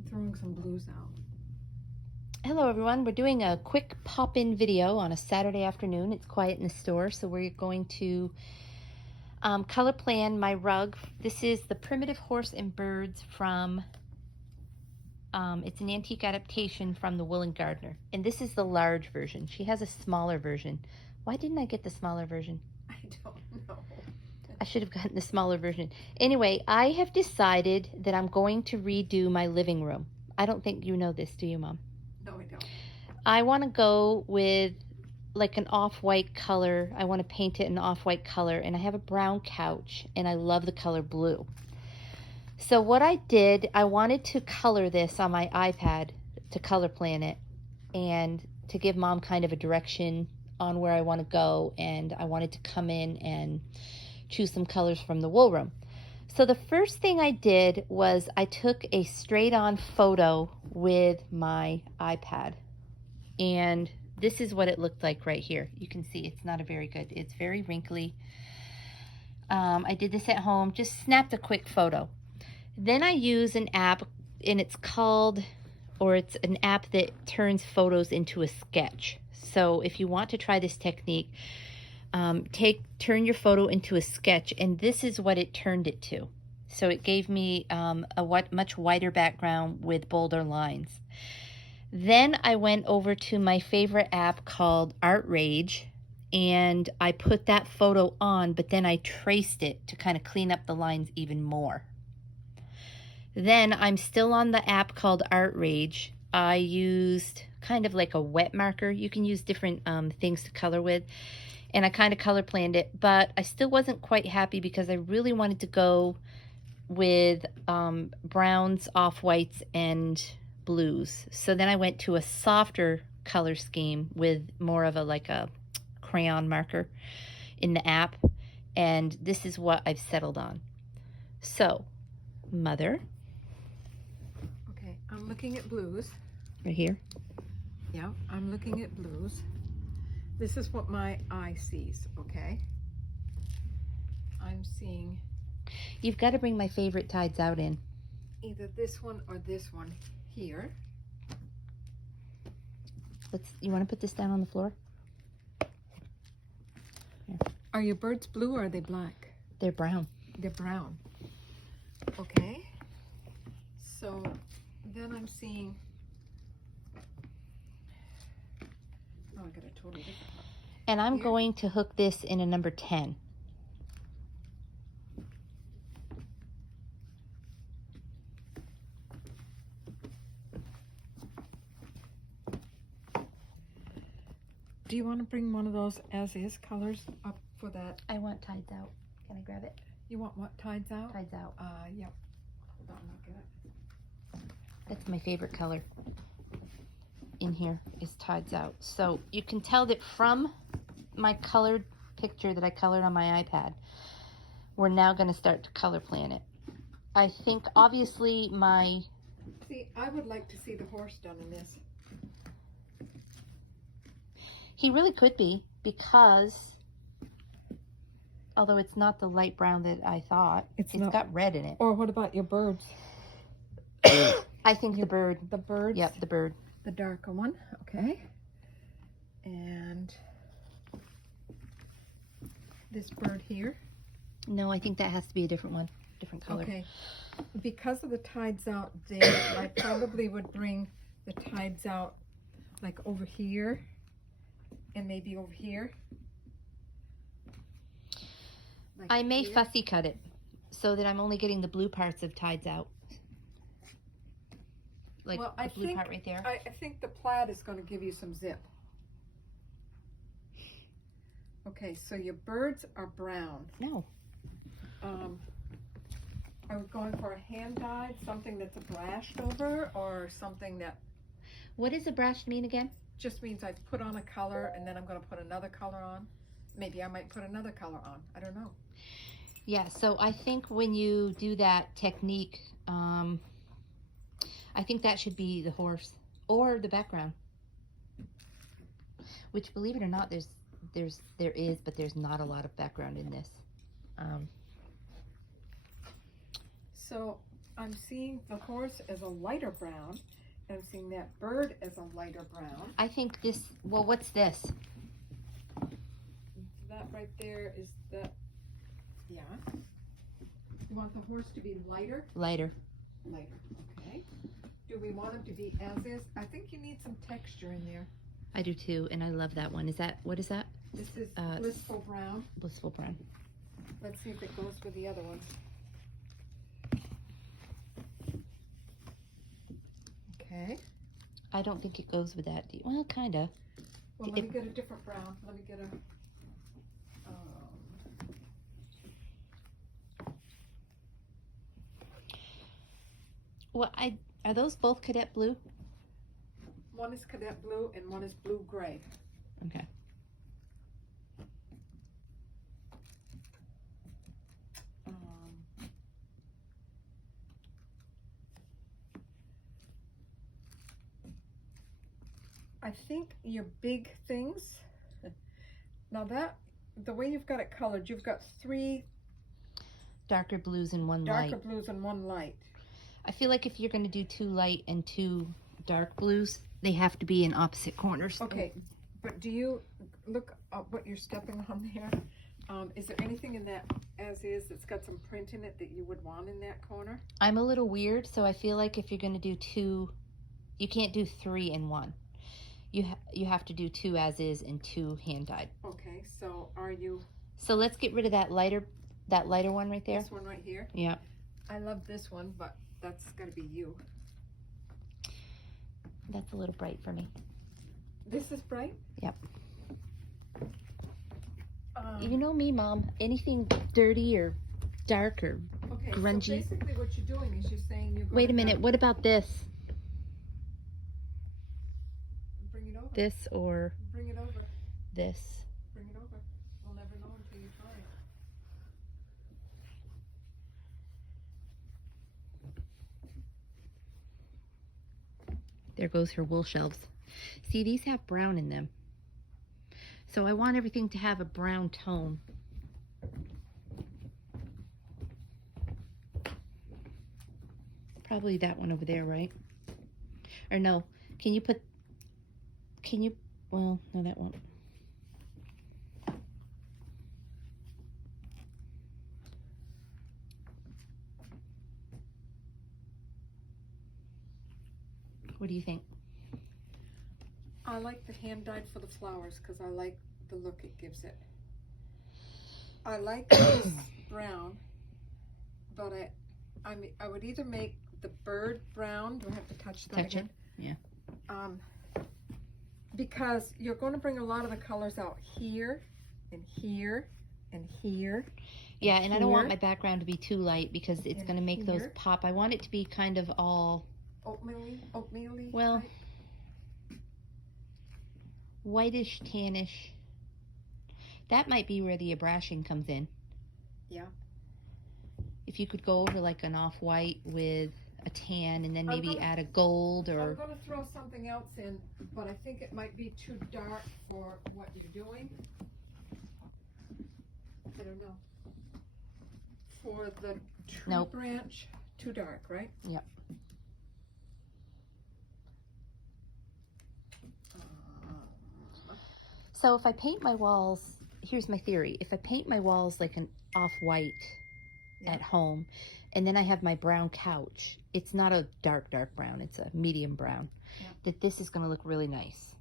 I'm throwing some blues out. Hello everyone, we're doing a quick pop-in video on a Saturday afternoon. It's quiet in the store, so we're going to color plan my rug. This is the Primitive Horse and Birds from, it's an antique adaptation from the Wool and Gardener. And this is the large version. She has a smaller version. Why didn't I get the smaller version? I don't know. I should have gotten the smaller version. Anyway, I have decided that I'm going to redo my living room. I don't think you know this, do you, Mom? No, I don't. I want to go with like an off-white color. I want to paint it an off-white color, and I have a brown couch, and I love the color blue. So what I did, I wanted to color this on my iPad to color plan it and to give Mom kind of a direction on where I want to go, and I wanted to come in and choose some colors from the wool room. So the first thing I did was I took a straight-on photo with my iPad, and this is what it looked like right here. You can see it's not a very good, it's very wrinkly. I did this at home, just snapped a quick photo. Then I use an app, and it's called, or it's an app that turns photos into a sketch. So if you want to try this technique, turn your photo into a sketch, and this is what it turned it to. So it gave me a much wider background with bolder lines. Then I went over to my favorite app called Art Rage, and I put that photo on, but then I traced it to kind of clean up the lines even more. Then I'm still on the app called Art Rage. I used kind of like a wet marker. You can use different things to color with. And I kind of color planned it, but I still wasn't quite happy because I really wanted to go with browns, off-whites, and blues. So then I went to a softer color scheme with more of a crayon marker in the app, and this is what I've settled on. So, Mother. Okay, I'm looking at blues. Right here. Yeah, I'm looking at blues. This is what my eye sees, okay? I'm seeing You've got to bring my favorite Tides Out in. either this one or this one here. You want to put this down on the floor? Here. Are your birds blue or are they black? They're brown. They're brown. Okay. So then I'm seeing, oh, I got a totally different one. And I'm Here. going to hook this in a number 10. Do you want to bring one of those as-is colors up for that? I want Tides Out. Can I grab it? You want what, Tides Out? Tides Out. Yep. Hold on, I'll get it. That's my favorite color in here is Tides Out. So you can tell that from my colored picture that I colored on my iPad, we're now going to start to color plan it. I think obviously See, I would like to see the horse done in this. he really could be, because although it's not the light brown that I thought, it's got red in it. Or what about your birds? I think the bird. The birds? Yep, the bird. The darker one, okay. And this bird here. No, I think that has to be a different one, different color. Okay. Because of the Tides Out thing, I probably would bring the Tides Out like over here and maybe over here. Like I may here. fussy cut it so that I'm only getting the blue parts of Tides Out. Like Well, the blue part right there. I think the plaid is going to give you some zip. Okay, so your birds are brown. No. Are we going for a hand dyed, something that's a brashed over, or something that What does a brush mean again? just means I put on a color and then I'm going to put another color on? Maybe I might put another color on. I don't know. Yeah, so I think when you do that technique, I think that should be the horse or the background. Which, believe it or not, there is, but there's not a lot of background in this. So I'm seeing the horse as a lighter brown, and I'm seeing that bird as a lighter brown. I think this, well, what's this? That right there is the, yeah. You want the horse to be lighter? Lighter. Lighter, okay. Do we want him to be as is? I think you need some texture in there. I do too, and I love that one. Is that, what is that? This is Blissful Brown. Blissful Brown. Let's see if it goes with the other ones. Okay. I don't think it goes with that. Well, kind of. Well, let me get a different brown. Let me get a, Well, are those both cadet blue? one is cadet blue and one is blue gray. Okay. I think your big things, now that, the way you've got it colored, you've got 3 Darker blues and one darker light. blues and 1 light. I feel like if you're going to do 2 light and 2 dark blues, they have to be in opposite corners. Okay, but do you look at what you're stepping on there? Is there anything in that as is that's got some print in it that you would want in that corner? I'm a little weird, so I feel like if you're going to do 2, you can't do 3 in 1. You have to do 2 as is and 2 hand dyed. Okay, so are you? So let's get rid of that lighter one right there. This one right here? Yeah. I love this one, but that's got to be you. That's a little bright for me. This is bright? Yep. You You know me, Mom. Anything dirty or dark or okay, grungy. so basically what you're doing is you're saying you're going Wait a minute. What about this? Bring it over. This or Bring it over. this? Bring it over. We'll never know until you try it. There goes her wool shelves. See, these have brown in them. So I want everything to have a brown tone. Probably that one over there, right? Or no, well, no, that won't. What do you think? I like the hand dyed for the flowers because I like the look it gives it. I like this brown, but I would either make the bird brown. Do I have to touch that Touch it? again? Yeah. Because you're going to bring a lot of the colors out here and here and here. Yeah, and I don't want here. my background to be too light because it's And going to make those here. pop. I want it to be kind of all Oatmeal-y Well, type. whitish, tannish. That might be where the abrashing comes in. Yeah. If you could go over like an off-white with a tan and then I'm maybe gonna- add a gold I'm or... going to throw something else in, but I think it might be too dark for what you're doing. I don't know. For the tree Nope. branch, too dark, right? Yep. So if I paint my walls, here's my theory. If I paint my walls like an off-white Yeah. at home, and then I have my brown couch, it's not a dark brown, it's a medium brown, Yeah. that this is going to look really nice.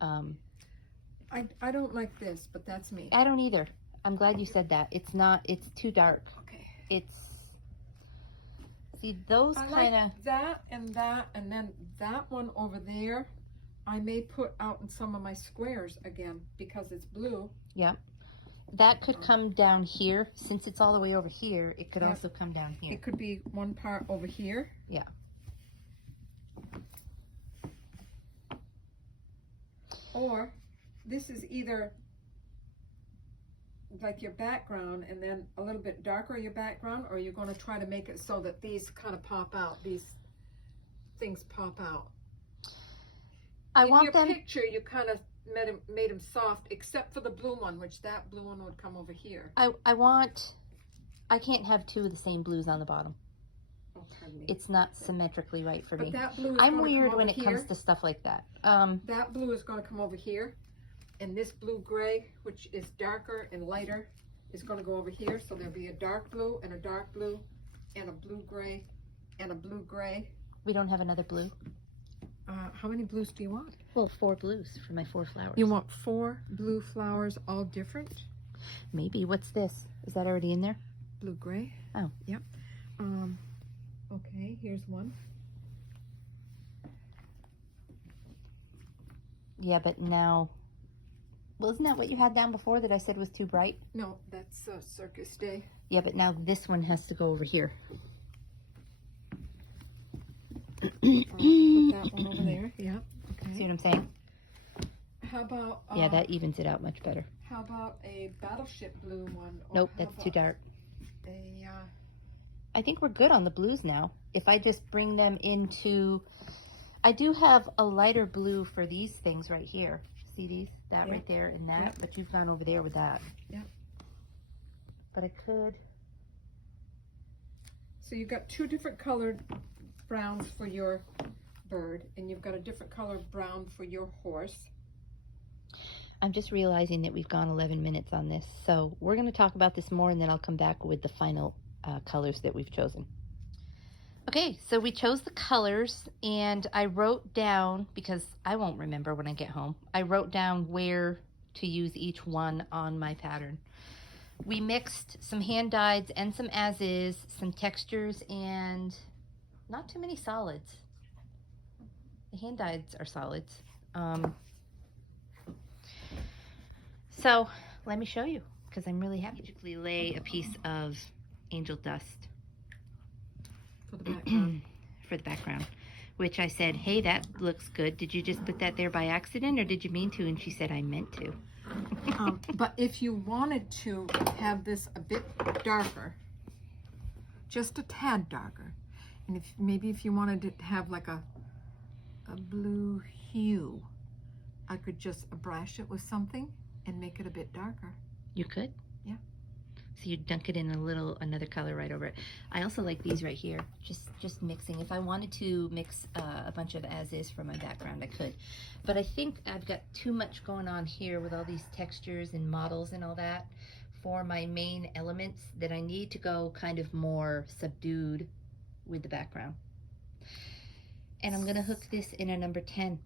I don't like this, but that's me. I don't either. I'm glad you said that. It's too dark. Okay. See, those I kind of... like that, and then that one over there, I may put out in some of my squares again because it's blue. Yeah. That could come down here. Since it's all the way over here, it could Yep. also come down here. It could be one part over here. Yeah. Or this is either like your background and then a little bit darker your background, or you're going to try to make it so that these kind of pop out. These things pop out. I In want your them... picture, you kind of made them soft, except for the blue one, which that blue one would come over here. I can't have two of the same blues on the bottom. Oh, pardon me. It's not symmetrically right for But me. that blue is I'm gonna weird come when over it comes here. to stuff like that. That blue is going to come over here, and this blue-gray, which is darker and lighter, is going to go over here. So there'll be a dark blue and a dark blue and a blue-gray and a blue-gray. We don't have another blue. How many blues do you want? Well, 4 blues for my 4 flowers. You want 4 blue flowers, all different? Maybe. What's this? Is that already in there? Blue-gray. Oh. Yep. Okay, here's one. Yeah, but now... Well, isn't that what you had down before that I said was too bright? No, that's Circus Day. Yeah, but now this one has to go over here. Put that one over there. Yeah. Okay. See what I'm saying? How about Yeah, that evens it out much better. how about a battleship blue one? Or Nope, how that's too about dark. A I think we're good on the blues now. If I just bring them into... I do have a lighter blue for these things right here. See these? That Yeah. right there and that. Yeah. But you've gone over there with that. Yeah. But I could... So you've got 2 different colored browns for your bird, and you've got a different color brown for your horse. I'm just realizing that we've gone 11 minutes on this. So we're going to talk about this more, and then I'll come back with the final colors that we've chosen. Okay, so we chose the colors, and I wrote down, because I won't remember when I get home, I wrote down where to use each one on my pattern. We mixed some hand dyeds and some as-is, some textures, and not too many solids. The hand dyeds are solids. So let me show you, because I'm really happy to lay a piece of angel dust For the background. for the background, which I said, hey, that looks good. Did you just put that there by accident, or did you mean to? And she said, I meant to. But if you wanted to have this a bit darker, just a tad darker, and if you wanted it to have like a blue hue, I could just brush it with something and make it a bit darker. You could? Yeah. So you dunk it in another color right over it. I also like these right here, just mixing. If I wanted to mix a bunch of as-is for my background, I could. But I think I've got too much going on here with all these textures and models and all that for my main elements, that I need to go kind of more subdued with the background. And I'm gonna hook this in a number 10.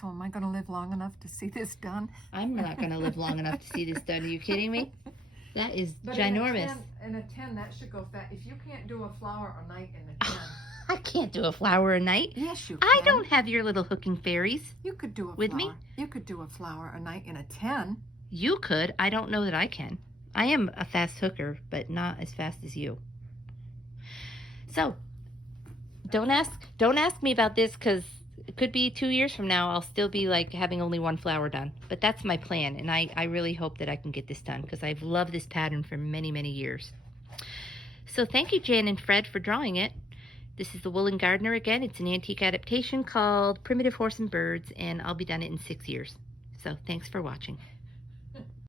So am I going to live long enough to see this done? I'm not gonna live long enough to see this done. Are you kidding me? That is But ginormous. In a 10, that should go fast. If you can't do a flower a night in a 10. I can't do a flower a night. Yes, you can. I don't have your little hooking fairies. You could do a With flower. me? You could do a flower a night in a 10. You could. I don't know that I can. I am a fast hooker, but not as fast as you. So, don't ask me about this, because it could be 2 years from now I'll still be like having only 1 flower done. But that's my plan, and I really hope that I can get this done, because I've loved this pattern for many, many years. So thank you, Jan and Fred, for drawing it. This is the Woolen Gardener again. It's an antique adaptation called Primitive Horse and Birds, and I'll be done it in 6 years. So thanks for watching.